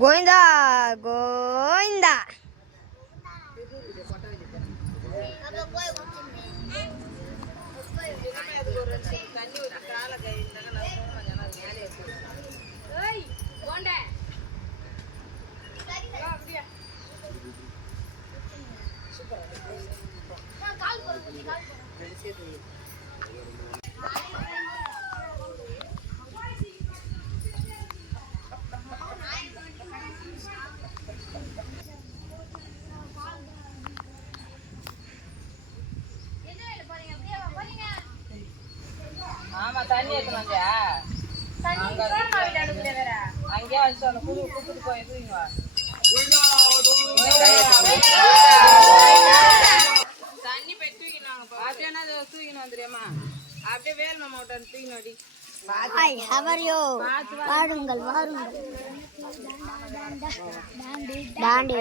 கோவிந்தா கோவிந்தா. ஆமா தண்ணி ஏத்துனாங்க அங்கேயே வச்சு கூப்பிட்டு போய் தூங்க தண்ணி போய் தூக்கினாங்க அப்படியே தூக்கினு வந்துடுமா அப்படியே வேல் மாமாவிட்ட தூக்கினோடி. ஹாய் ஹவர் யூ வாருங்கள் வாருங்கள் டாண்டி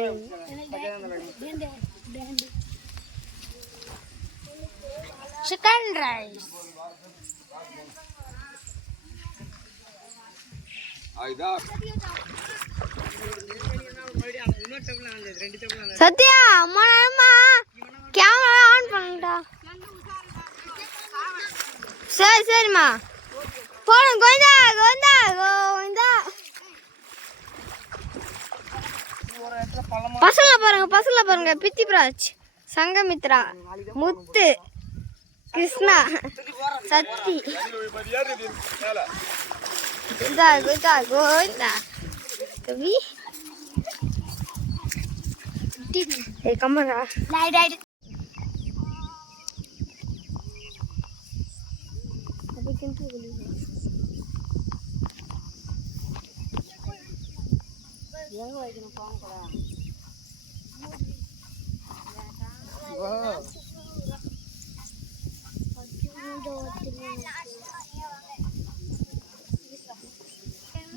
சிக்கன் ரைஸ் சத்யா அம்மா கேமரா ஆன் பண்ணுடா. சரி சரிம்மா போடும். கோவிந்தா கோவிந்தா கோவிந்தா. பசங்களை பாருங்க பித்திப்ராஜ், சங்கமித்ரா, முத்து, கிருஷ்ணா, சத்தி. கோவிந்தா கோவிந்தா கோவிந்தா. கவி கம்மரா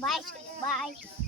Bye. Bye.